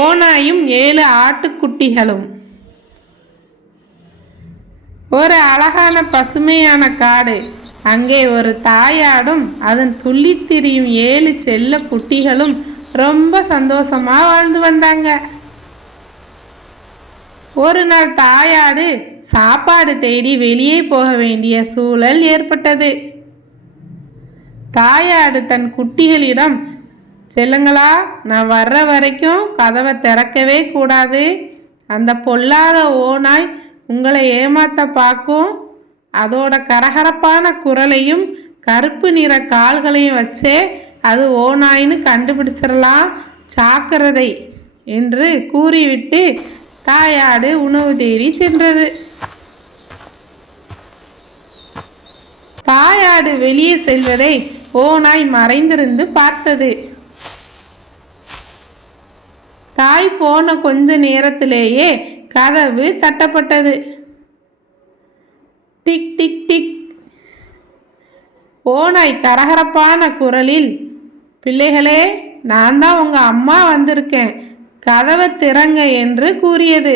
ஓநாயும் 7 ஆட்டுக்குட்டிகளும். ஒரு அழகான பசுமையான காடு. அங்கே ஒரு தாயாடும் அதன் துள்ளித் திரியும் 7 செல்ல குட்டிகளும் ரொம்ப சந்தோஷமா வாழ்ந்து வந்தாங்க. ஒரு நாள் தாயாடு சாப்பாடு தேடி வெளியே போக வேண்டிய சூழல் ஏற்பட்டது. தாயாடு தன் குட்டிகளிடம், செல்லுங்களா, நான் வர்ற வரைக்கும் கதவை திறக்கவே கூடாது. அந்த பொல்லாத ஓநாய் உங்களை ஏமாத்த பார்க்கும். அதோட கரகரப்பான குரலையும் கருப்பு நிற கால்களையும் வச்சே அது ஓநாயின்னு கண்டுபிடிச்சிடலாம், ஜாக்கிரதை என்று கூறிவிட்டு தாயாடு உணவு தேடி சென்றது. தாயாடு வெளியே செல்வதை ஓநாய் மறைந்திருந்து பார்த்தது. தாய் போன கொஞ்ச நேரத்திலேயே கதவு தட்டப்பட்டது. Tick tick tick. ஓநாய் கரகரப்பான குரலில், பிள்ளைகளே, நான் தான் உங்க அம்மா வந்திருக்கேன், கதவை திறங்க என்று கூறியது.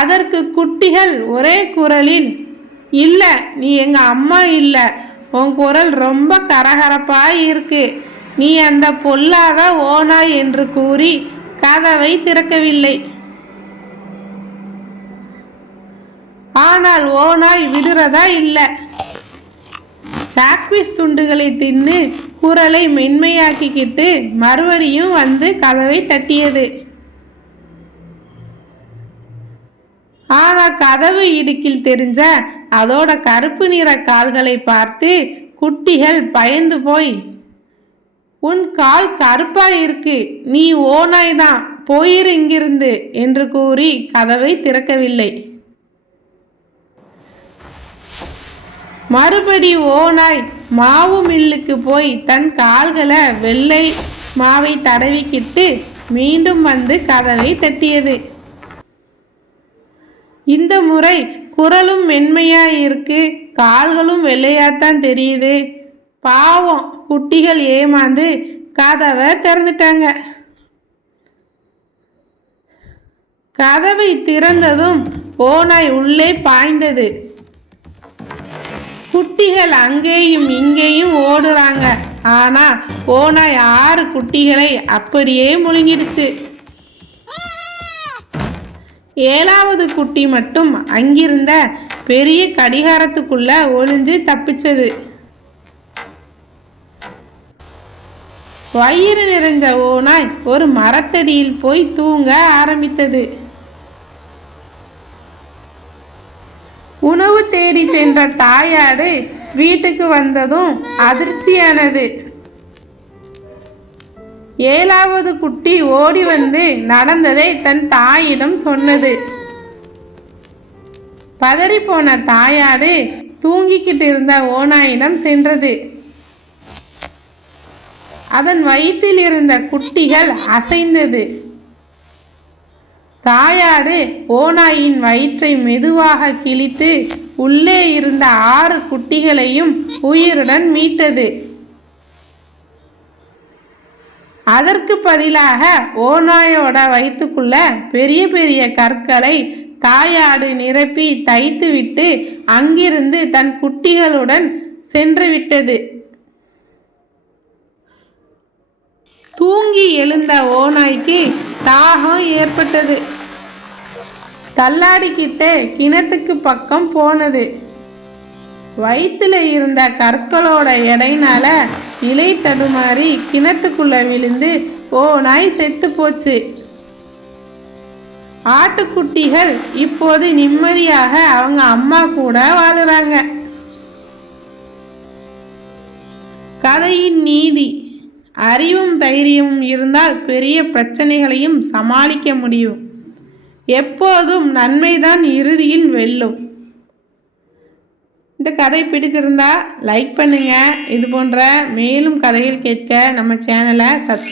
அதற்கு குட்டிகள் ஒரே குரலில், இல்லை, நீ எங்க அம்மா இல்லை, உன் குரல் ரொம்ப கரகரப்பாய் இருக்கு, நீ அந்த பொல்லாத ஓநாய் என்று கூறி கதவை திறக்கவில்லை. ஆனால் ஓநாய் விடுறதா இல்லை. சாக்பீஸ் துண்டுகளை தின்னு குரலை மென்மையாக்கிக்கிட்டு மறுபடியும் வந்து கதவை தட்டியது. ஆனால் கதவு இடுக்கில் தெரிஞ்ச அதோட கருப்பு நிற கால்களை பார்த்து குட்டிகள் பயந்து போய், உன் கால் கருப்பாய் இருக்கு, நீ ஓநாய் தான், போயிரு இங்கிருந்து என்று கூறி கதவை திறக்கவில்லை. மறுபடி ஓநாய் மாவு மில்லுக்கு போய் தன் கால்களை வெள்ளை மாவை தடவிக்கிட்டு மீண்டும் வந்து கதவை தட்டியது. இந்த முறை குரலும் மென்மையா இருக்கு, கால்களும் வெள்ளையாத்தான் தெரியுது. பாவம், குட்டிகள் ஏமாந்து கதவை திறந்துட்டாங்க. கதவை திறந்ததும் ஓநாய் உள்ளே பாய்ந்தது. குட்டிகள் அங்கேயும் இங்கேயும் ஓடுறாங்க. ஆனா ஓநாய் 6 குட்டிகளை அப்படியே முழுங்கிடுச்சு. 7வது குட்டி மட்டும் அங்கிருந்த பெரிய கடிகாரத்துக்குள்ள ஒளிஞ்சு தப்பிச்சது. வயிறு நிறைஞ்ச ஓநாய் ஒரு மரத்தடியில் போய் தூங்க ஆரம்பித்தது. உணவு தேடி சென்ற தாயாடு வீட்டுக்கு வந்ததும் அதிர்ச்சியானது. 7வது குட்டி ஓடி வந்து நடந்ததை தன் தாயிடம் சொன்னது. பதறிப்போன தாயாடு தூங்கிக்கிட்டு இருந்த ஓநாயிடம் சென்றது. அதன் வயிற்றில் இருந்த குட்டிகள் அசைந்தது. தாயாடு ஓநாயின் வயிற்றை மெதுவாக கிழித்து உள்ளே இருந்த 6 குட்டிகளையும் உயிருடன் மீட்டது. அதற்கு பதிலாக ஓநாயோட வயிற்றுக்குள்ள பெரிய பெரிய கற்களை தாயாடு நிரப்பி தைத்துவிட்டு அங்கிருந்து தன் குட்டிகளுடன் சென்று விட்டது. தூங்கி எழுந்த ஓநாய்க்கு தாகம் ஏற்பட்டது. தள்ளாடிக்கிட்டே கிணத்துக்கு பக்கம் போனது. வயிற்றுல இருந்த கற்களோட எடையினால நிலை தடுமாறி கிணத்துக்குள்ள விழுந்து ஓநாய் செத்து போச்சு. ஆட்டுக்குட்டிகள் இப்போது நிம்மதியாக அவங்க அம்மா கூட வாழுறாங்க. கதையின் நீதி: அறிவும் தைரியமும் இருந்தால் பெரிய பிரச்சனைகளையும் சமாளிக்க முடியும். எப்போதும் நன்மைதான் இறுதியில் வெல்லும். இந்த கதை பிடித்திருந்தா லைக் பண்ணுங்க. இது போன்ற மேலும் கதைகள் கேட்க நம்ம சேனலை சப்ஸ்கிரைப்